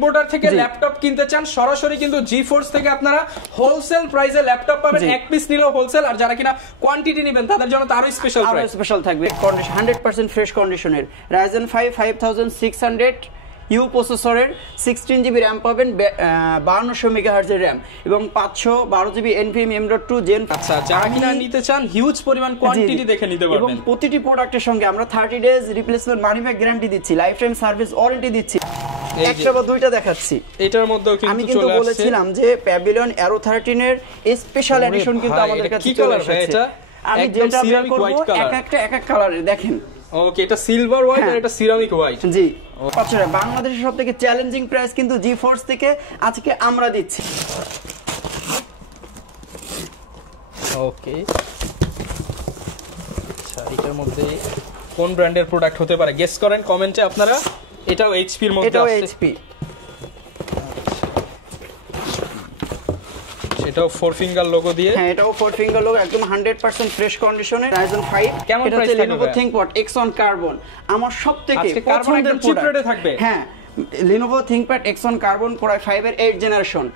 Importer থেকে laptop কিনতে চান সরাসরি কিন্তু জিফোর্স থেকে আপনারা হোলসেল প্রাইসে ল্যাপটপ পাবেন, এক পিস নিলেও হোলসেল, আর যারা কিনা কোয়ান্টিটি নেবেন তাদের জন্য তো আরো স্পেশাল প্রাইস, আরো স্পেশাল থাকবে। কন্ডিশন 100% ফ্রেশ কন্ডিশনের Ryzen 5 5600 ইউ প্রসেসরের 16 জিবি র্যাম পাবেন, 5200 মেগাহার্জ এর র্যাম এবং 512 জিবি NVMe M.2 Gen। আচ্ছা, যারা কিনা নিতে চান হিউজ পরিমাণ কোয়ান্টিটি দেখে নিতে পারবেন। এবং প্রতিটি প্রোডাক্টের সঙ্গে আমরা 30 days replacement money back guarantee দিচ্ছি, লাইফ টাইম সার্ভিস ওয়ারেন্টি দিচ্ছি। একটা বা দুইটা দেখাচ্ছি, এটার মধ্যেও আমি কিন্তু বলেছিলাম যে প্যাভিলিয়ন Aero 13 এর স্পেশাল এডিশন কিন্তু আমাদের কাছে চলে এসেছে। আমি যেটা বের করব এক এক কালারের দেখেন। ওকে, এটা সিলভার হোয়াইট আর এটা সিরামিক হোয়াইট। জি, আচ্ছা, বাংলাদেশের সবথেকে চ্যালেঞ্জিং প্রাইস কিন্তু জিফোর্স থেকে আজকে আমরা দিচ্ছি। ওকে, আচ্ছা, এটার মধ্যে কোন ব্র্যান্ডের প্রোডাক্ট হতে পারে গেস করেন কমেন্টে আপনারা। এটাও এইচপি এর মধ্যে আছে, এটাও এইচপি, এটাও 4 ফিঙ্গার লোগো দিয়ে। হ্যাঁ, এটাও 4 ফিঙ্গার লোগো, একদম 100% ফ্রেশ কন্ডিশনে। Ryzen 5 কেমন প্রাইস থাকবে? Lenovo ThinkPad Xon Carbon আমার সবথেকে পছন্দের প্রোডাক্ট থাকবে। হ্যাঁ, Lenovo ThinkPad Xon Carbon Core i5 এর 8 জেনারেশন,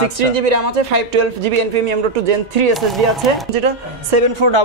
16 জিবি RAM আছে, 512 GB NVMe M.2 Gen 3 SSD আছে, যেটা 7400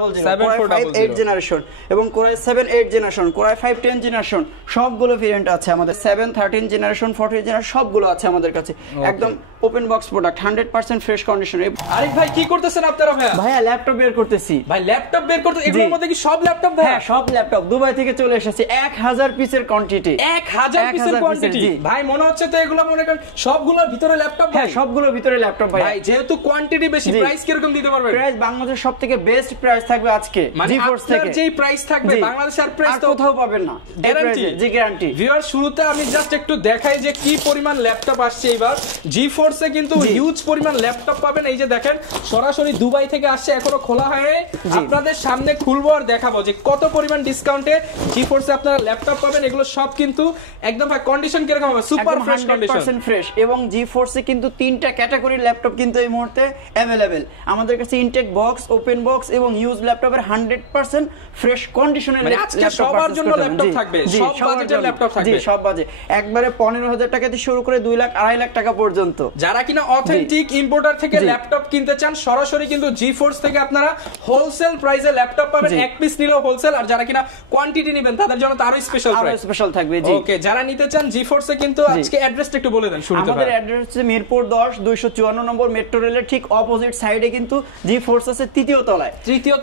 8 জেনারেশন এবং Core i7 8 generation, Core i5 10 generation, সবগুলো ভেরিয়েন্ট আছে আমাদের। 7 13 জেনারেশন, 14 জেনারেশন সবগুলো আছে আমাদের কাছে। একদম ওপেন বক্স প্রোডাক্ট, 100% ফ্রেশ কন্ডিশনে। আরিফ ভাই কি করতেছেন আপনারা? ভাইয়া ল্যাপটপ বের করতেছি। ভাই ল্যাপটপ বের করতে, এগুলোর মধ্যে কি সব ল্যাপটপ? ভাই হ্যাঁ, সব ল্যাপটপ দুবাই থেকে চলে এসেছে, 1000 পিসের কোয়ান্টিটি। 1000 পিসের কোয়ান্টিটি ভাই, মনে হচ্ছে তো এগুলো মনে করেন সবগুলোর ভিতরে ল্যাপটপ। হ্যাঁ, সবগুলোর ভিতরে ল্যাপটপ ভাই। যেহেতু কোয়ান্টিটি বেশি, প্রাইস কিরকম দিতে পারবেন? প্রাইস বাংলাদেশের সবথেকে বেস্ট প্রাইস থাকবে আজকে জিফোর্স থেকে। যেই প্রাইস থাকবে বাংলাদেশের প্রাইস তো কোথাও পাবেন না, গ্যারান্টি। জি, গ্যারান্টি। ভিউয়ার, শুরুতে আমি জাস্ট একটু দেখাই যে কি পরিমাণ ল্যাপটপ আসছে এবার জিফোর্সে, কিন্তু হিউজ পরিমাণ ল্যাপটপ পাবেন। এই যে দেখেন, সরাসরি দুবাই থেকে আসছে, এখনো খোলা হয়নি, আপনাদের সামনে খুলবো আর দেখাবো যে কত পরিমাণ ডিসকাউন্টে জিফোর্সে আপনারা ল্যাপটপ পাবেন। এগুলো সব কিন্তু একদম ভাই কন্ডিশন কিরকম হবে? Super fresh condition, 100% fresh. এবং জিফোর্সে কিন্তু তিনটা ক্যাটাগরির ল্যাপটপ কিন্তু এই মুহূর্তে अवेलेबल আমাদের কাছে। ইনটেক বক্স, ওপেন বক্স এবং ইউজ ল্যাপটপের 100% ফ্রেশ কন্ডিশনের আজকে সবার জন্য ল্যাপটপ থাকবে, সব বাজেটের ল্যাপটপ থাকবে। জি, সব বাজেট, একবারে 15000 টাকা থেকে শুরু করে 2 লাখ 2.5 লাখ টাকা পর্যন্ত। যারা কিনা অথেন্টিক ইম্পোর্টার থেকে ল্যাপটপ কিনতে চান সরাসরি কিন্তু জিফোর্স থেকে আপনারা হোলসেল প্রাইসে ল্যাপটপ পাবেন, এক পিস নিলেও হোলসেল, আর যারা কিনা কোয়ান্টিটি নেবেন তাদের জন্য তো আরো স্পেশাল প্রাইস, আরো স্পেশাল থাকবে। জি, ওকে, যারা নিতে চান জিফোর্সে কিন্তু আজকে অ্যাড্রেসটা একটু বলে দেন শুরুতে। আমাদের অ্যাড্রেস হচ্ছে মিরপুর 10 254 নম্বর মেট্রো রেলের ঠিক অপোজিট সাইডে কিন্তু জিফোর্স আছে, তৃতীয়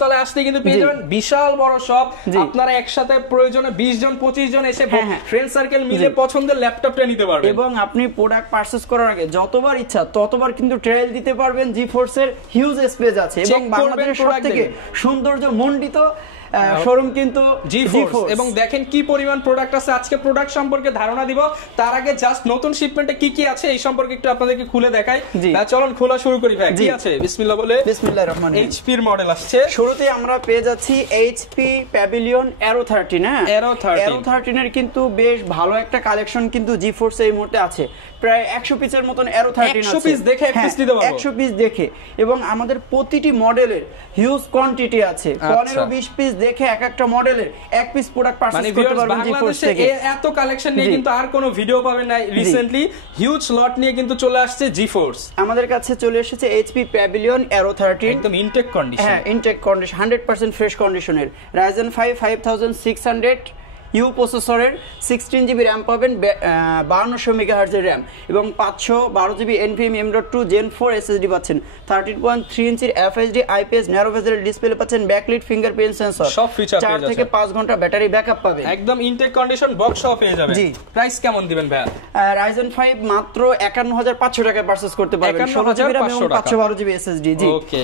তলায় আসলে কিন্তু পেয়ে যাবেন বিশাল বড় শপ। আপনারা একসাথে প্রয়োজনে 20 জন 25 জন এসে ফ্রেন্ড সার্কেল মিলে পছন্দের ল্যাপটপটা নিতে পারবেন। এবং আপনি প্রোডাক্ট পারচেজ করার আগে যতবার ইচ্ছা ততবার কিন্তু ট্রায়াল দিতে পারবেন। জিফোর্স এর হিউজ স্পেস আছে এবং বাংলাদেশের সবথেকে সৌন্দর্য মণ্ডিত শোরুম কিন্তু জিফোর্স। এবং দেখেন কি পরিমাণ প্রোডাক্ট আছে, আজকে প্রোডাক্ট সম্পর্কে ধারণা দিব। তার আগে জাস্ট নতুন শিপমেন্টে কি কি আছে এই সম্পর্কে একটু আপনাদেরকে খুলে দেখাই। চলুন খোলা শুরু করি ভাই। কি আছে? বিসমিল্লাহ বলে। বিসমিল্লাহির রহমানির রহিম। এইচপি এর মডেল আসছে। শুরুতে আমরা পেয়ে যাচ্ছি এইচপি প্যাভিলিয়ন Aero 13। হ্যাঁ, Aero 13 এর কিন্তু বেশ ভালো একটা কালেকশন কিন্তু জিফোর্স এই মুহূর্তে আছে। প্রায় 100 পিসের মতন Aero 13 আছে। 100 পিস দেখে এক পিস দিতে পারবো। 100 পিস দেখে, এবং আমাদের প্রতিটি মডেলের হিউজ কোয়ান্টিটি আছে। 15-20 পিস দেখে এক একটা মডেলের এক পিস প্রোডাক্ট পারচেজ করতে পারবেন জিফোর্স থেকে। এত কালেকশন নিয়ে কিন্তু আর কোনো ভিডিও পাবেন না। রিসেন্টলি হিউজ লট নিয়ে কিন্তু চলে আসছে জিফোর্স। আমাদের কাছে চলে এসেছে এইচপি প্যাভিলিয়ন Aero 13, একদম ইনটেক কন্ডিশন। হ্যাঁ, ইনটেক কন্ডিশন, 100% ফ্রেশ কন্ডিশনের। Ryzen 5 5600 ইউ প্রসেসরের 16 জিবি র্যাম পাবেন, 5200 মেগাহার্জ এর র্যাম এবং 512 GB NVMe M.2 Gen 4 SSD পাচ্ছেন। 13.3 ইঞ্চির FHD IPS ন্যারো বেজেল ডিসপ্লে পাচ্ছেন, ব্যাকলিট ফিঙ্গারপ্রিন্ট সেন্সর, সব ফিচার পেয়ে 4 থেকে 5 ঘন্টা ব্যাটারি ব্যাকআপ পাবেন। একদম ইনটেক কন্ডিশন বক্স সহ পেয়ে যাবেন। জি, প্রাইস কেমন দিবেন ভাই? Ryzen 5 মাত্র 51500 টাকায় পারচেজ করতে পারবেন, 16 জিবি RAM এবং 512 জিবি SSD। জি, ওকে।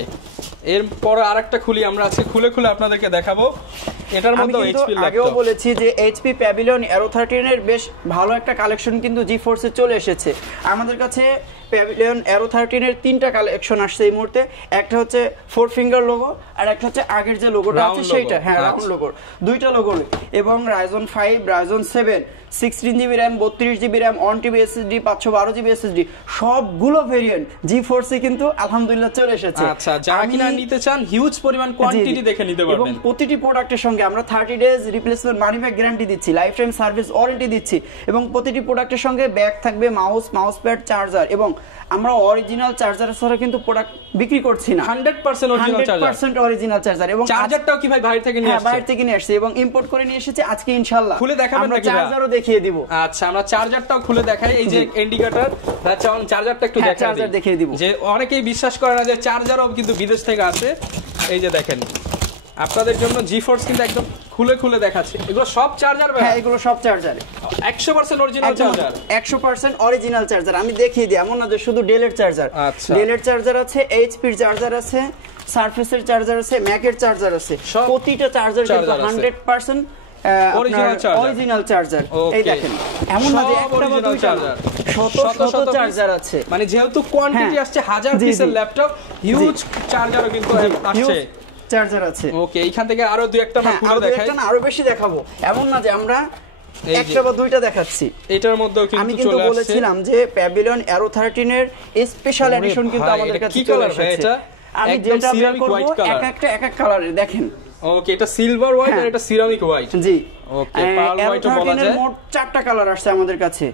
এরপর আরেকটা খুলি আমরা, আছে খুলে আপনাদেরকে দেখাবো। এটার মধ্যে এইচপি ল্যাপটপ। আগেও বলেছি যে এইচপি প্যাভিলিয়ন Aero 13 এর বেশ ভালো একটা কালেকশন কিন্তু জিফোর্সে চলে এসেছে। আমাদের কাছে প্যাভিলিয়ন Aero 13 এর তিনটা কালেকশন আসছে এই মুহূর্তে। একটা হচ্ছে 4 ফিঙ্গার লোগো, আর একটা হচ্ছে আগের যে লোগোটা আছে সেইটা, হ্যাঁ, রাউন্ড লোগো, দুইটা লোগো। এবং Ryzen 5 Ryzen 7 16GB RAM 32GB RAM 1TB SSD 512GB SSD সবগুলো ভেরিয়েন্ট GeForce এ কিন্তু আলহামদুলিল্লাহ চলে এসেছে। আচ্ছা, যারা কিনা নিতে চান হিউজ পরিমাণ কোয়ান্টিটি দেখে নিতে পারবেন। এবং প্রতিটি প্রোডাক্টের সঙ্গে আমরা 30 days replacement money back guarantee দিচ্ছি, লাইফ টাইম সার্ভিস ওয়ারেন্টি দিচ্ছি এবং প্রতিটি প্রোডাক্টের সঙ্গে ব্যাগ থাকবে, মাউস প্যাড, চার্জার এবং আমরা অরিজিনাল চার্জার ছাড়া কিন্তু প্রোডাক্ট বিক্রি করছি না। 100% অরিজিনাল চার্জার, 100% অরিজিনাল চার্জার এবং চার্জারটাও কি ভাই বাইরে থেকে নিয়ে আসছে? বাইরে থেকে নিয়ে আসছে এবং ইম্পোর্ট করে নিয়ে এসেছে। আজকে ইনশাআল্লাহ খুলে দেখাবেন নাকি? চার্জারও দেখিয়ে দিব। আচ্ছা, আমরা চার্জারটাও খুলে দেখাই। এই যে ইন্ডিকেটর, চার্জারটা একটু দেখিয়ে দিব। যে অনেকেই বিশ্বাস করে না যে চার্জারও কিন্তু বিদেশ থেকে আসে। এই যে দেখেন, আপনাদের জন্য GeForce কিন্তু একদম খুলে খুলে দেখাচ্ছে। এগুলো সব চার্জার ভাই? হ্যাঁ, এগুলো সব charger 100% original charger, 100% original charger. আমি দেখিয়ে দিই, এমন না যে শুধু ডেলের চার্জার। ডেলের চার্জার আছে, এইচপির চার্জার আছে, সারফেসের চার্জার আছে, ম্যাকের চার্জার আছে। প্রতিটা চার্জার কিন্তু 100% অরিজিনাল চার্জার। এই দেখেন, এমন না যে একটা বা দুইটা চার্জার, শত চার্জার আছে। মানে যেহেতু কোয়ান্টিটি আসছে হাজার পিসের ল্যাপটপ, হিউজ চার্জারও কিন্তু আসছে, চার্জার আছে। ওকে, এইখান থেকে আরো দুই একটা আমরা খুলে দেখাই। একটা না, আরো বেশি দেখাবো, এমন না যে আমরা একটা বা দুইটা দেখাচ্ছি। এটার মধ্যেও কিন্তু আমি কিন্তু বলেছিলাম যে প্যাভিলিয়ন Aero 13 এর স্পেশাল এডিশন কিন্তু আমাদের কাছে চলে এসেছে। আমি যেটা বের করব এক এক কালারের দেখেন। ওকে, এটা সিলভার হোয়াইট আর এটা সিরামিক হোয়াইট। জি, ওকে, পার্ল হোয়াইটও বলা যায়। মোট 4টা কালার আসছে আমাদের কাছে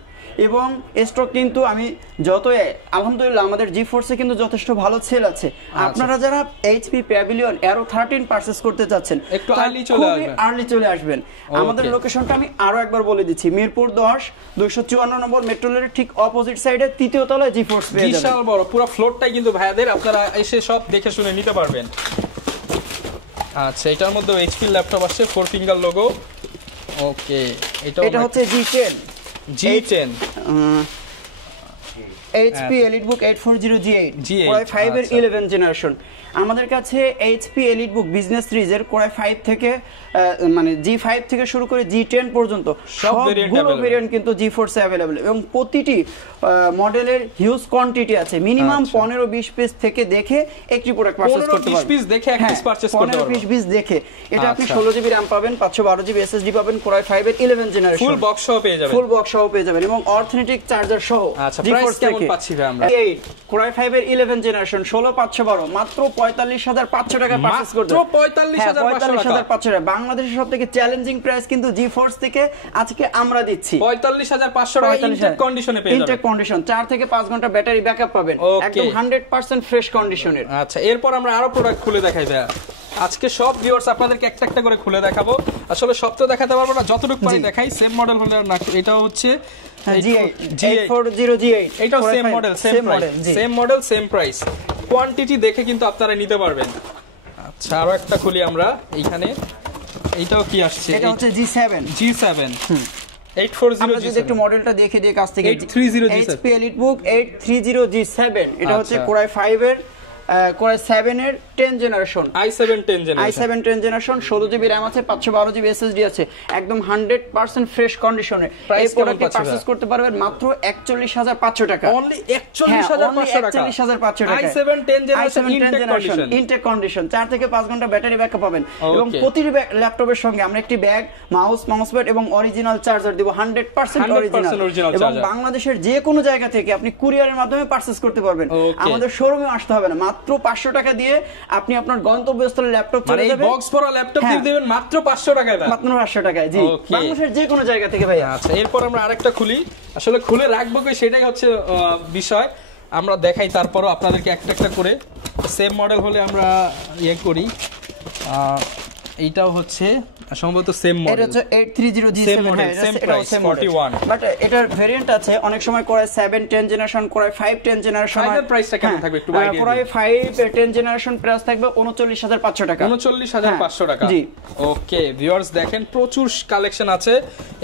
এবং স্টক কিন্তু আমি আলহামদুলিল্লাহ আমাদের GeForce এ কিন্তু যথেষ্ট ভালো সেল আছে। আপনারা যারা HP প্যাভিলিয়ন Aero 13 পারচেজ করতে যাচ্ছেন একটু আর্লি চলে আসবেন। আমাদের লোকেশনটা আমি আরো একবার বলে দিচ্ছি, মিরপুর 10 254 নম্বর মেট্রো রেলের ঠিক অপোজিট সাইডে 3য় তলায় GeForce পেয়ে যাবেন। বিশাল বড় পুরো ফ্লোরটাই কিন্তু ভাইয়াদের, আপনারা এসে সব দেখে শুনে নিতে পারবেন। আচ্ছা, এটার মধ্যে HP ল্যাপটপ আসছে, 4 ফিঙ্গার লোগো। ওকে, এটা হচ্ছে G10 HP EliteBook 840G8 Core i5 এর 11 জেনারেশন। আমাদের কাছে HP EliteBook বিজনেস সিরিজের Core i5 থেকে মানে G5 থেকে শুরু করে G10 পর্যন্ত সবগুলো ভেরিয়েন্ট কিন্তু GeForce এ अवेलेबल এবং প্রতিটি মডেলের হিউজ কোয়ান্টিটি আছে। মিনিমাম 15-20 পিস থেকে দেখে একটি প্রোডাক্ট পারচেজ করতে পারবেন। 15-20 পিস দেখে এক পিস পারচেজ করতে পারবেন। 15-20 পিস দেখে এটা আপনি 16GB RAM পাবেন, 512GB SSD পাবেন, Core i5 এর 11 জেনারেশন ফুল বক্স সহ পেয়ে যাবেন এবং অর্থনৈতিক চার্জার সহ। আচ্ছা, প্রাইস কেমন পাচ্ছি ভাই আমরা? Core i5 এর 11 জেনারেশন 16512 মাত্র 45500 টাকা পারচেজ করতে। মাত্র 45500 টাকা। বাংলাদেশের সবথেকে চ্যালেঞ্জিং প্রাইস কিন্তু GeForce থেকে আজকে আমরা দিচ্ছি 45500 টাকা ইনটেক কন্ডিশনে পেয়ে যাবেন। ইনটেক কন্ডিশন 4 থেকে 5 ঘন্টা ব্যাটারি ব্যাকআপ পাবেন, একদম 100% ফ্রেশ কন্ডিশনের। আচ্ছা, এরপর আমরা আরো প্রোডাক্ট খুলে দেখাই ভাই। আজকে সব ভিউয়ার্স আপনাদেরকে একটা একটা করে খুলে দেখাবো। আসলে সব তো দেখাতে পারবো না, যতটুকু পারি দেখাই। সেম মডেল হলে আর না, এটা হচ্ছে G840G8, এটাও same model, same price. Quantity দেখে কিন্তু আপনারা নিতে পারবেন। আচ্ছা, আরো একটা খুলি আমরা এইখানে। এইটাও কি আসছে? এটা হচ্ছে G7 840G7। আমরা যদি একটু মডেলটা দেখে দিই কাছ থেকে, 830G7 HP EliteBook 830G7 এটা হচ্ছে Core i5 এর Core i7 এর 10 generation, i7 10 generation 16GB RAM আছে, 512GB SSD আছে, একদম 100% ফ্রেশ কন্ডিশনে। এই প্রোডাক্টটি পারচেজ করতে পারবেন মাত্র 41500 টাকা। অনলি 41500 টাকা। 41500 টাকা। i7 10 জেনারেশন ইনটেক কন্ডিশন 4 থেকে 5 ঘন্টা ব্যাটারি ব্যাকআপ পাবেন এবং প্রতিটি ল্যাপটপের সঙ্গে আমরা একটি ব্যাগ, মাউস প্যাড এবং অরিজিনাল চার্জার দেব, 100% অরিজিনাল এবং বাংলাদেশের যে কোনো জায়গা থেকে আপনি কুরিয়ারের মাধ্যমে পারচেজ করতে পারবেন। আমাদের শোরুমে আসতে হবে না, মাত্র 500 টাকা দিয়ে আপনি আপনার গন্তব্যস্থলে ল্যাপটপ চলে যাবেন। বক্স ভরা ল্যাপটপ দিয়ে দিবেন মাত্র 500 টাকায়। মাত্র 500 টাকায়, জি, বাংলাদেশের যে কোনো জায়গা থেকে ভাই। আচ্ছা, এরপর আমরা আরেকটা খুলি। আসলে খুলে রাখবো কি সেটাই হচ্ছে বিষয়, আমরা দেখাই তারপরও আপনাদেরকে একটা একটা করে। সেম মডেল হলে আমরা করি। এইটাও হচ্ছে সম্ভবত সেম মডেল, এটা হচ্ছে 830G7, এটাও সেম মডেল, বাট এটার ভেরিয়েন্ট আছে। অনেক সময় Core i7 10 generation, Core i5 10 generation. এর প্রাইসটা কেমন থাকবে একটু idea? Core i5 10 generation price থাকবে 39500 টাকা। 39500 টাকা, জি। ওকে ভিউয়ার্স, দেখেন প্রচুর কালেকশন আছে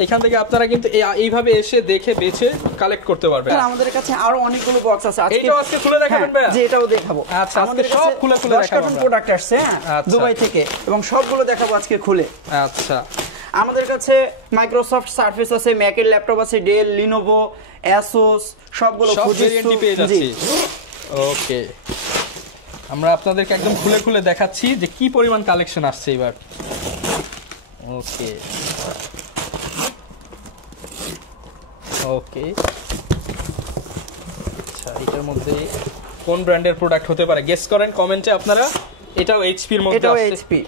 এখান থেকে, আপনারা কিন্তু এইভাবে এসে দেখে বেছে কালেক্ট করতে পারবেন। আমাদের কাছে আরো অনেকগুলো বক্স আছে, এইটাও আজকে খুলে দেখাবেন ভাই? জি, এটাও দেখাবো। আচ্ছা, আজকে সব খুলে দেখাবো। 10 কার্টন প্রোডাক্ট আসছে দুবাই থেকে এবং সবগুলো দেখাবো আজকে খুলে। আচ্ছা, আমাদের কাছে মাইক্রোসফট সারফেস আছে, ম্যাকের ল্যাপটপ আছে, ডেল, লিনোভো, অ্যাসোস, সবগুলো ভেরিয়েন্টই পেয়ে যাচ্ছি। ওকে, আমরা আপনাদেরকে একদম খুলে খুলে দেখাচ্ছি যে কি পরিমাণ কালেকশন আসছে এবার। ওকে, ওকে, আচ্ছা এটার মধ্যে কোন ব্র্যান্ডের প্রোডাক্ট হতে পারে গেস করেন কমেন্টে আপনারা। এটাও এইচপি এর মধ্যে আছে, এটাও এইচপি,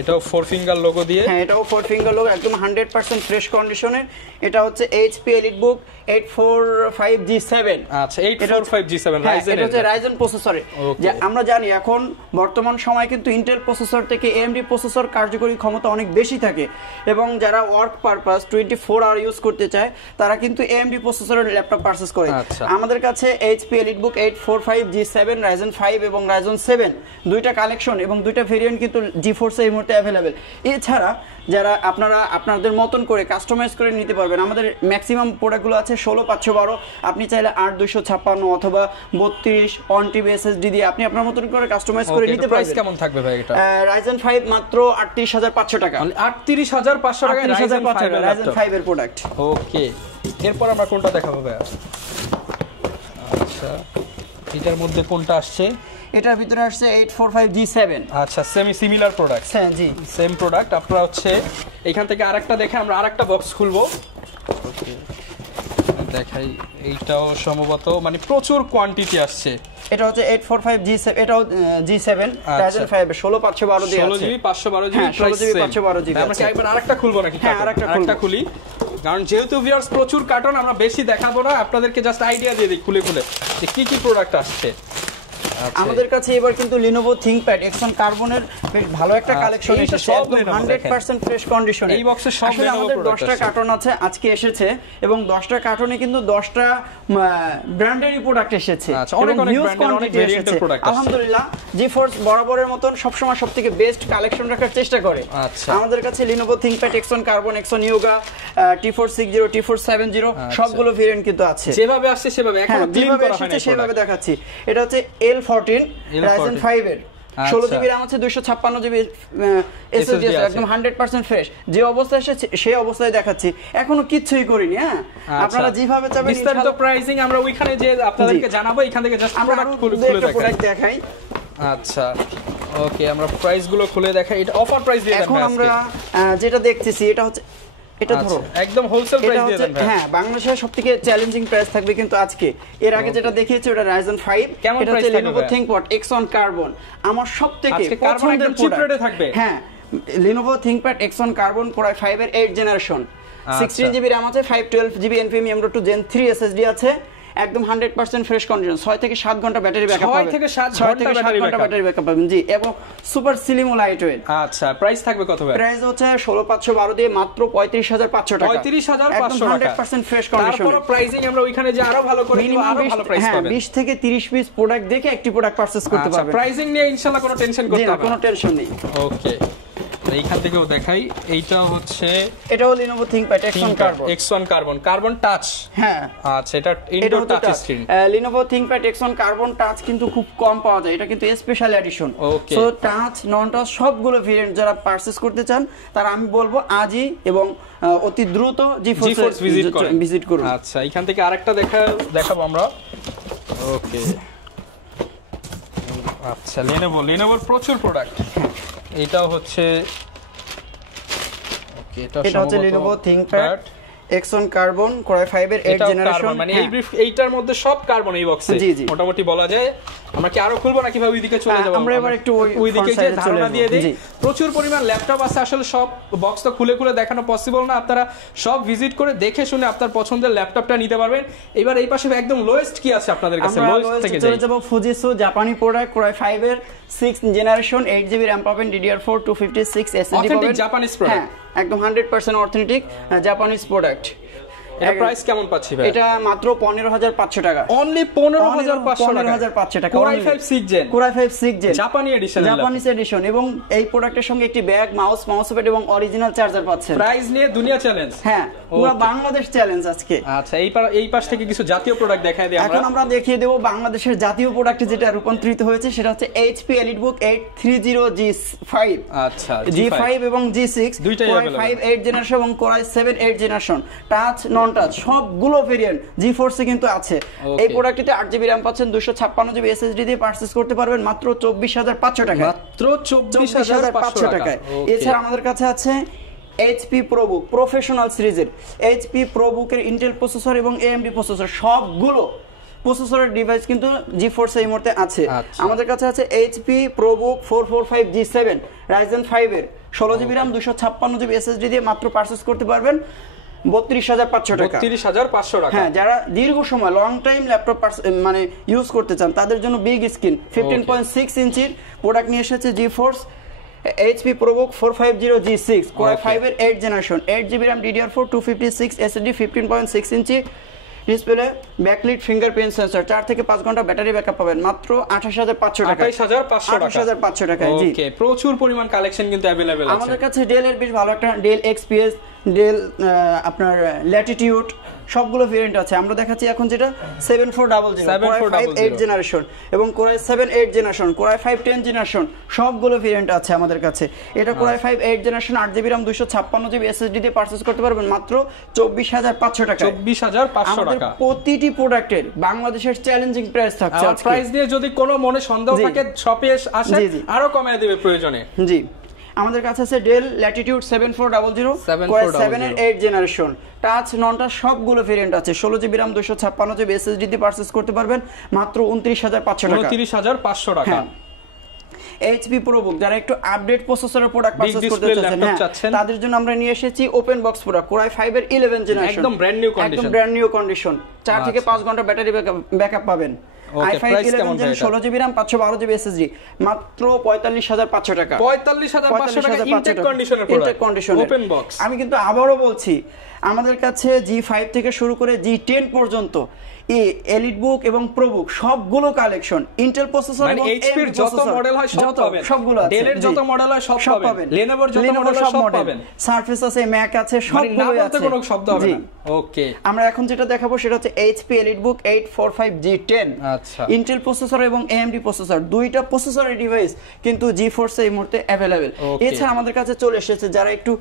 এটাও 4 ফিঙ্গার লোগো দিয়ে। হ্যাঁ এটাও 4 ফিঙ্গার লোগো, একদম 100% ফ্রেশ কন্ডিশনের। এটা হচ্ছে এইচপি এলিটবুক 845G7। আচ্ছা 845G7 রাইজেন, এটা হচ্ছে রাইজেন প্রসেসরে। যে আমরা জানি এখন বর্তমান সময়ে কিন্তু ইন্টেল প্রসেসর থেকে এএমডি প্রসেসর কার্যকরী ক্ষমতা অনেক বেশি থাকে, এবং যারা ওয়ার্ক পারপাস 24 আওয়ার ইউজ করতে চায় তারা কিন্তু এএমডি প্রসেসরের ল্যাপটপ পারচেজ করে। আমাদের কাছে এইচপি এলিটবুক 845G7 রাইজেন 5 এবং রাইজেন 7 দুইটা কালেকশন এবং দুইটা ভেরিয়েন্ট কিন্তু জিফোর্সে এই মুহূর্তে অ্যাভেলেবেল। এছাড়া যারা আপনারা আপনাদের মতন করে কাস্টমাইজ করে নিতে পারবেন, আমাদের ম্যাক্সিমাম প্রোডাক্টগুলো আছে 16/512। আপনি চাইলে 8/256 অথবা 32 অন টিভি এসএসডি দিয়ে আপনি আপনার মতন করে কাস্টমাইজ করে নিতে পারবেন। প্রাইস কেমন থাকবে ভাই এটা? রাইজেন 5 মাত্র 38500 টাকা। 38500 টাকা রাইজেন 5 এর প্রোডাক্ট। ওকে, এরপর আমরা কোনটা দেখাবো ভাই? আচ্ছা এটার মধ্যে কোনটা আসছে? এটার ভিতরে আসছে 845G7। আচ্ছা সেমি সিমিলার প্রোডাক্ট। হ্যাঁ জি সেম প্রোডাক্ট। আপনারা হচ্ছে এখান থেকে আরেকটা দেখে আমরা আরেকটা বক্স খুলবো। ওকে দেখাই, এইটাও সম্ভবত মানে প্রচুর কোয়ান্টিটি আসছে। এটা হচ্ছে 845G7, এটাও G7 রাইজেন 5 16512 দিয়ে আছে। 16GB 512GB, 16GB 512GB। আমরা কি একবার আরেকটা খুলবো নাকি? হ্যাঁ আরেকটা খুলি, কারণ যেহেতু ভিউয়ার্স প্রচুর কার্টন আমরা বেশি দেখাবো না, আপনাদেরকে জাস্ট আইডিয়া দিয়ে দিই খুলে খুলে যে কি কি প্রোডাক্ট আসছে। আমাদের কাছে এবার কিন্তু Lenovo ThinkPad X1 কার্বনের ভালো একটা কালেকশন এসেছে, একদম 100% ফ্রেশ কন্ডিশনে। এই বক্সে সব আমাদের 10টা কার্টন আছে আজকে এসেছে, এবং 10টা কার্টনে কিন্তু 10টা ব্র্যান্ডেরই প্রোডাক্ট এসেছে। আচ্ছা অনেক ব্র্যান্ডের অনেক ভেরিয়েন্টের প্রোডাক্ট আছে। আলহামদুলিল্লাহ জিফোর্স বরাবরের মতন সবসময় সবথেকে বেস্ট কালেকশন রাখার চেষ্টা করে। আচ্ছা আমাদের কাছে Lenovo ThinkPad X1 carbon, X1 Yoga, T460, T470 সবগুলো ভেরিয়েন্ট কিন্তু আছে। যেভাবে আসছে সেভাবে, এখন ক্লিন করা হয়নি সেভাবে দেখাচ্ছি। এটা হচ্ছে L14 রাইজেন 5 এর 16GB RAM আছে, 256GB SSD আছে, একদম 100% ফ্রেশ। যে অবস্থায় এসেছে সেই অবস্থায় দেখাচ্ছি, এখনো কিচ্ছুই করিনি। হ্যাঁ আপনারা যেভাবে চাইবেন বিস্তারিত প্রাইসিং আমরা ওইখানে যে আপনাদেরকে জানাবো, এখান থেকে জাস্ট প্রোডাক্ট খুলে দেখাই। আচ্ছা ওকে, আমরা প্রাইস গুলো খুলে দেখাই। এটা অফার প্রাইস দিয়ে দেন। এখন আমরা যেটা দেখতেছি এটা হচ্ছে, এটা ধরো একদম হোলসেল প্রাইস দিয়ে দেন। হ্যাঁ বাংলাদেশের সবথেকে চ্যালেঞ্জিং প্রাইস থাকবে কিন্তু আজকে। এর আগে যেটা দেখিয়েছি ওটা রাইজেন 5, এটা হচ্ছে Lenovo ThinkPad X1 কার্বন, আমার সবথেকে পছন্দের প্রোডাক্ট থাকবে। হ্যাঁ Lenovo ThinkPad X1 carbon Core i5 এর 8 জেনারেশন, 16GB RAM আছে, 512GB NVMe M.2 Gen 3 SSD আছে, একদম 100% ফ্রেশ কন্ডিশন। 6 থেকে 7 ঘন্টা ব্যাটারি ব্যাকআপ পাবেন। 6 থেকে 7 ঘন্টা ব্যাটারি ব্যাকআপ পাবেন জি, এবং সুপার স্লিম ও লাইট ওয়েট। আচ্ছা প্রাইস থাকবে কত ভাই? প্রাইস হচ্ছে 16512 দিয়ে মাত্র 35500 টাকা। 35500 টাকা, 100% ফ্রেশ কন্ডিশন। তারপর প্রাইসিং আমরা ওইখানে যে আরো ভালো করে দিব, আরো ভালো প্রাইস পাবেন। 20 থেকে 30 পিস প্রোডাক্ট দেখে একটি প্রোডাক্ট পারচেজ করতে পারবেন। প্রাইসিং নিয়ে ইনশাআল্লাহ কোনো টেনশন করতে হবে না, কোনো টেনশন নেই। ওকে এইখান থেকেও দেখাই। এইটা হচ্ছে, এটাও Lenovo ThinkPad X1 carbon touch. হ্যাঁ আচ্ছা এটা indoor touch screen. Lenovo ThinkPad X1 carbon touch কিন্তু খুব কম পাওয়া যায়, এটা কিন্তু স্পেশাল এডিশন। সো টাচ নন টাচ সবগুলো ভেরিয়েন্ট যারা পারচেজ করতে চান তারা আমি বলবো আজই এবং অতি দ্রুত জিফোর্স ভিজিট করুন। আচ্ছা এখান থেকে আরেকটা দেখাবো আমরা। ওকে আচ্ছা Lenovoর প্রচুর প্রোডাক্ট। এটাও হচ্ছে, ওকে এটা হচ্ছে Lenovo ThinkPad X1 carbon Core i5 এর 8 জেনারেশন। মানে এইটার মধ্যে সব কার্বন এই বক্সে মোটামুটি বলা যায়। আমরা কি আরো খুলবো নাকি ভাবে ওইদিকে চলে যাব? আমরা এবার একটু ওইদিকে যে ধারণা দিয়ে দেই। প্রচুর পরিমাণ ল্যাপটপ আছে, আসলে সব বক্স তো খুলে দেখানো পসিবল না। আপনারা সব ভিজিট করে দেখে শুনে আপনার পছন্দের ল্যাপটপটা নিতে পারবেন। এবার এই পাশে একদম লোয়েস্ট কি আছে আপনাদের কাছে? লোয়েস্ট থেকে চলে যাব Fujitsu জাপানি প্রোডাক্ট Core i5 এর 6 জেনারেশন, 8GB RAM পাবেন, DDR4 256 SSD পাবেন। অথেন্টিক জাপানিজ প্রোডাক্ট, হ্যাঁ একদম 100% অথেন্টিক জাপানিজ প্রোডাক্ট। এটা প্রাইস কেমন পাচ্ছি ভাই? এটা মাত্র 15500 টাকা। অনলি 15500 টাকা। Core i5 6 gen, Core i5 6 gen জাপানি এডিশন, এবং এই প্রোডাক্টের সঙ্গে একটি ব্যাগ, মাউস প্যাড এবং অরিজিনাল চার্জার পাচ্ছেন। প্রাইস নিয়ে দুনিয়া চ্যালেঞ্জ। হ্যাঁ পুরো বাংলাদেশ চ্যালেঞ্জ আজকে। আচ্ছা এই পাশ থেকে কিছু জাতীয় প্রোডাক্ট দেখায় দেই আমরা। এখন আমরা দেখিয়ে দেব বাংলাদেশের জাতীয় প্রোডাক্টে যেটা রূপান্তরিত হয়েছে, সেটা হচ্ছে HP EliteBook 830G5। আচ্ছা G5 এবং G6 দুইটাই Core i5 8 জেনারেশন এবং Core i7 8 জেনারেশন, টাচ নন টাচ সবগুলো ভেরিয়েন্ট জিফোর্সে কিন্তু আছে। এই প্রোডাক্টটিতে 8GB RAM পাচ্ছেন, 256GB SSD দিয়ে পারচেজ করতে পারবেন মাত্র 24500 টাকা। মাত্র 24500 টাকায়। এছাড়া আমাদের কাছে আছে এইচপি প্রোবুক প্রফেশনাল সিরিজের এইচপি প্রোবুকের ইন্টেল প্রসেসর এবং এএমডি প্রসেসর সবগুলো প্রসেসরের ডিভাইস কিন্তু জিফোর্স এই মুহূর্তে আছে। আমাদের কাছে আছে এইচপি প্রোবুক 445G7 রাইজেন 5 এর 16GB RAM 256GB SSD দিয়ে মাত্র পারচেজ করতে পারবেন 32,500 টাকা। 32,500 টাকা। হ্যাঁ, যারা দীর্ঘ সময় লং টাইম ল্যাপটপ মানে ইউজ করতে চান তাদের জন্য বিগ স্ক্রিন 15.6 ইঞ্চির প্রোডাক্ট নিয়ে এসেছে GeForce HP ProBook 450G6 Core i5 এর 8 generation 8GB RAM DDR4 256 SSD 15.6 inch display backlit fingerprint sensor 4 থেকে 5 ঘন্টা ব্যাটারি ব্যাকআপ পাবেন মাত্র 28,500 টাকা। 28,500 টাকা। জি ওকে, প্রচুর পরিমাণ কালেকশন কিন্তু अवेलेबल আছে আমাদের কাছে। ডেল এর বেশ ভালো একটা ডেল XPS ডেল আপনার ল্যাটিটিউড সবগুলো ভেরিয়েন্ট আছে। আমরা দেখাচ্ছি এখন যেটা 7400 8 জেনারেশন এবং Core i7 8 generation Core i5 10 generation সবগুলো ভেরিয়েন্ট আছে আমাদের কাছে। এটা Core i5 8 generation 8GB RAM 256GB SSD দিয়ে পারচেজ করতে পারবেন মাত্র 24,500 টাকা। 24,500 টাকা। প্রতিটি প্রোডাক্টের বাংলাদেশের চ্যালেঞ্জিং প্রাইস থাকছে। প্রাইস দিয়ে যদি কোনো মনে সন্দেহ থাকে শপে আসেন, আরো কমিয়ে দেবে প্রয়োজনে। জি, আমাদের কাছে আছে ডেল ল্যাটিটিউড 7400 Core i7 এর 8 জেনারেশন টাচ নন টাচ সবগুলো ভেরিয়েন্ট আছে 16GB RAM 256GB SSD দিয়ে পারচেজ করতে পারবেন মাত্র 29,500 টাকা। 29,500 টাকা। HP ProBook যারা একটু আপডেট প্রসেসরের প্রোডাক্ট পারচেজ করতে চাচ্ছেন তাদের জন্য আমরা নিয়ে এসেছি open box product Core i5 এর 11 জেনারেশন একদম ব্র্যান্ড নিউ কন্ডিশন 4 থেকে 5 ঘন্টা ব্যাটারি ব্যাকআপ পাবেন। i5 11 16GB RAM 512GB SSD মাত্র 45,500 টাকা। 45,500 টাকা ইনটেক কন্ডিশনের প্রোডাক্ট ওপেন বক্স। আমি কিন্তু আবারো বলছি আমাদের কাছে G5 থেকে শুরু করে G10 পর্যন্ত এলিটবুক এবং প্রোবুক সবগুলো কালেকশন ইন্টেল প্রসেসর এবং HP এর যত মডেল হয় সব পাবেন, সবগুলো আছে। ডেল এর যত মডেল হয় সব পাবেন, লেনোভোর যত মডেল হয় সব পাবেন, সারফেস আছে, ম্যাক আছে, সবগুলো আছে, কোনো শব্দ হবে না। ওকে, আমরা এখন যেটা দেখাবো সেটা হচ্ছে HP এলিটবুক 845G10 আচ্ছা ইন্টেল প্রসেসর এবং AMD প্রসেসর দুইটা প্রসেসরের ডিভাইস কিন্তু GeForce এই মুহূর্তে अवेलेबल। এছাড়া আমাদের কাছে চলে এসেছে যারা একটু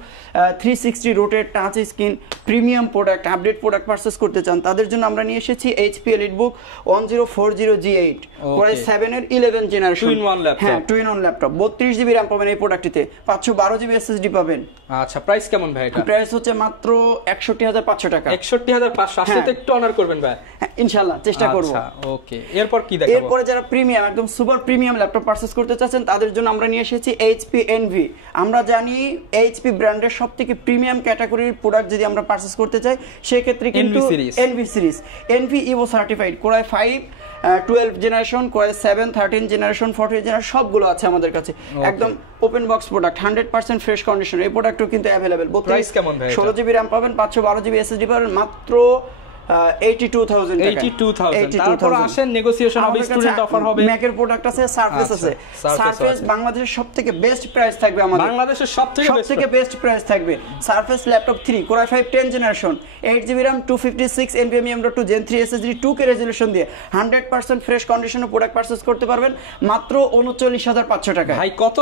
360 rotate touch screen premium product update product purchase করতে চান তাদের জন্য আমরা নিয়ে এসেছি HP EliteBook 1040G8 Core i7 এর 11 generation two in one laptop 32GB RAM পাবেন এই প্রোডাক্টটিতে 512GB SSD পাবেন। আচ্ছা, প্রাইস কেমন ভাই? এটা প্রাইস হচ্ছে মাত্র 61,500 টাকা। 61,500 আসলে তো একটু অনার করবেন ভাই। ইনশাআল্লাহ চেষ্টা করব। আচ্ছা ওকে, এরপর কি দেখাবো? এরপর যারা প্রিমিয়াম একদম সুপার প্রিমিয়াম ল্যাপটপ পারচেজ করতে চাচ্ছেন তাদের জন্য আমরা নিয়ে এসেছি HP Envy। আমরা জানি HP ব্র্যান্ডের সবথেকে প্রিমিয়াম ক্যাটাগরির প্রোডাক্ট যদি আমরা পারচেজ করতে চাই সেই ক্ষেত্রে কিন্তু Envy series Envy Evo certified Core i5 12 generation Core i7 13 generation 14 generation সবগুলো আছে আমাদের কাছে। একদম open box product 100% fresh condition এই প্রোডাক্টও কিন্তু अवेलेबल। প্রাইস কেমন ভাই? 16GB RAM পাবেন 512GB SSD পাবেন মাত্র 82,000 টাকা। 82,000 তারপর আসেন নেগোসিয়েশন হবে, স্টুডেন্ট অফার হবে। ম্যাকের প্রোডাক্ট আছে, সারফেস আছে। সারফেস বাংলাদেশের সবথেকে বেস্ট প্রাইস থাকবে আমাদের। বাংলাদেশের সবথেকে বেস্ট প্রাইস থাকবে। Surface laptop 3 Core i5 10 generation 8GB RAM 256 NVMe M.2 Gen 3 SSD 2K resolution দিয়ে 100% ফ্রেশ কন্ডিশনে প্রোডাক্ট পারচেজ করতে পারবেন মাত্র 39,500 টাকা। ভাই কত?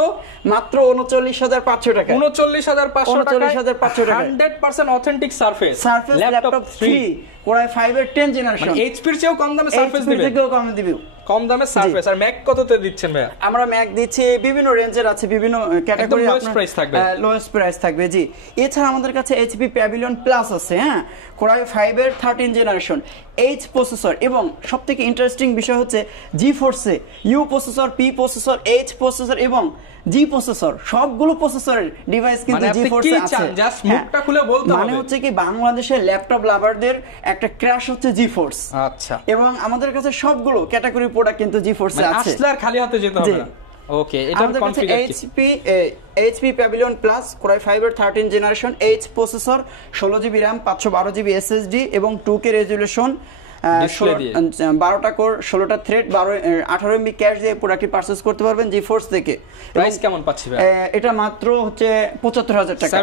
মাত্র 39,500 টাকা। 39,500 টাকা 100% authentic surface laptop 3 Core i5 এর 10 জেনারেশন HP এর চেয়েও কম দামে সারফেস দিবেন। HP থেকেও কম দিবেন, কম দামে সারফেস। আর ম্যাক কততে দিচ্ছেন ভাই? আমরা ম্যাক দিচ্ছি বিভিন্ন রেঞ্জের আছে, বিভিন্ন ক্যাটাগরি লোয়েস্ট প্রাইস থাকবে। লোয়েস্ট প্রাইস থাকবে জি। এছাড়া আমাদের কাছে HP Pavilion Plus আছে। হ্যাঁ, Core i5 এর 13 জেনারেশন H প্রসেসর এবং সবথেকে ইন্টারেস্টিং বিষয় হচ্ছে GeForce U processor, P processor, H processor এবং G প্রসেসর সবগুলো প্রসেসরের ডিভাইস কিন্তু GeForce আছে। জাস্ট মুখটা খুলে বলতে হবে। মানে হচ্ছে কি বাংলাদেশের ল্যাপটপ লাভারদের একটা ক্র্যাশ হচ্ছে GeForce। আচ্ছা, এবং আমাদের কাছে সবগুলো ক্যাটাগরি প্রোডাক্ট কিন্তু GeForce আছে। আসলে আর খালি হাতে যেতে হবে না। ওকে, এটা কনফিগার কি? HP Pavilion Plus Core i5 এর 13 generation H processor 16GB RAM 512GB SSD এবং 2K রেজোলিউশন 12টা কোর 16টা থ্রেড 18 MB ক্যাশ দিয়ে প্রোডাক্টটি পারচেজ করতে পারবেন GeForce থেকে। প্রাইস কেমন পাচ্ছি ভাই? এটা মাত্র হচ্ছে 75,000 টাকা।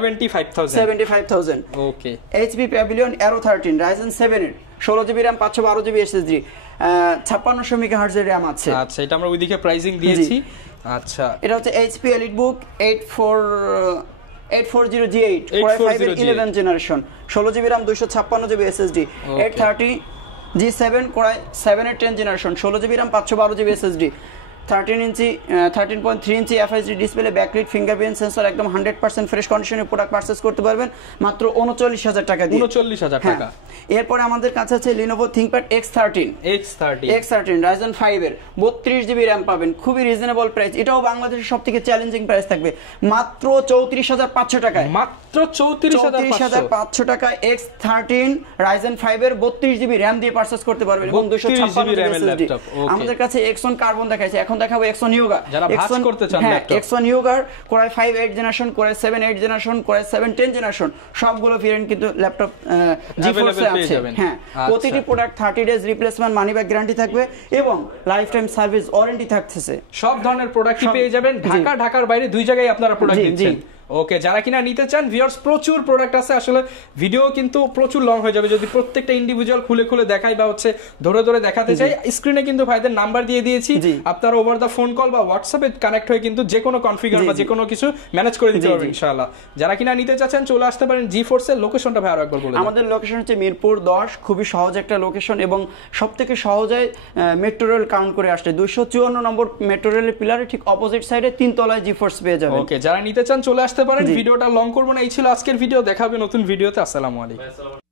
75,000। ওকে, HP Pavilion Aero 13 Ryzen 7 এর 16GB RAM 512GB SSD 5600 MHz এর RAM আছে। আচ্ছা, এটা আমরা ওইদিকে প্রাইসিং দিয়েছি। আচ্ছা, এটা হচ্ছে HP EliteBook 840G8 Core i5 এর 11 generation 16GB RAM 256GB SSD 830G7 Core i7 এর 10 generation 16GB RAM 512GB SSD 13.3 inch FHD display, backlight, fingerprint sensor, একদম 100% ফ্রেশ কন্ডিশনে প্রোডাক্ট পারচেজ করতে পারবেন মাত্র 39,000 টাকা দিয়ে। 39,000 টাকা। এরপর আমাদের কাছে আছে Lenovo ThinkPad X13 Ryzen 5 এর 32 জিবি RAM পাবেন, খুবই রিজনেবল প্রাইস। এটাও বাংলাদেশের সবথেকে চ্যালেঞ্জিং প্রাইস থাকবে মাত্র 34,500 টাকায়। মাত্র 34,500 টাকা X13 Ryzen 5 এর 32 জিবি RAM দিয়ে পারচেজ করতে পারবেন এবং 256 জিবি SSD। আমাদের কাছে X1 Carbon দেখাইছে, এখন দেখাবো X1 Yoga। যারা ভাঁজ করতে চান laptop, X1 Yoga Core i5 8 generation, Core i7 8 generation, Core i7 10 generation, সবগুলো ভেরিয়েন্ট কিন্তু ল্যাপটপ GeForce এ আছে। হ্যাঁ, প্রতিটি product 30 days replacement money back guarantee থাকবে এবং লাইফ টাইম সার্ভিস ওয়ারেন্টি থাকতেছে। সব ধরনের প্রোডাক্টই পেয়ে যাবেন, ঢাকার বাইরে দুই জায়গায় আপনারা প্রোডাক্ট দিচ্ছেন। ওকে, যারা কিনা নিতে চান ভিউয়ার্স, প্রচুর প্রোডাক্ট আছে। আসলে ভিডিও কিন্তু প্রচুর লং হয়ে যাবে যদি প্রত্যেকটা ইন্ডিভিজুয়াল খুলে দেখাই বা ধরে দেখাতে চাই। স্ক্রিনে কিন্তু ভাইদের নাম্বার দিয়ে দিয়েছি, আপনারা ওভার দা ফোন কল বা হোয়াটসঅ্যাপে কানেক্ট হয়ে কিন্তু যে কোনো কনফিগার বা যে কোনো কিছু ম্যানেজ করে দিতে পারবেন ইনশাআল্লাহ। যারা কিনা নিতে চাচ্ছেন চলে আসতে পারেন GeForce এর লোকেশনটা ভাই আরেকবার বলে দিন। আমাদের লোকেশন হচ্ছে মিরপুর 10, খুবই সহজ একটা লোকেশন এবং সবথেকে সহজে মেট্রো রেল কাউন্ট করে আসছে 254 নম্বর মেট্রো রেলের পিলারে ঠিক অপোজিট সাইডে 3 তলায় GeForce পেয়ে যাবেন। ওকে, যারা নিতে চান চলে আসতে পারেন। ভিডিওটা লং করব না, এই ছিল আজকের ভিডিও। দেখা হবে নতুন ভিডিওতে। আসসালামু আলাইকুম।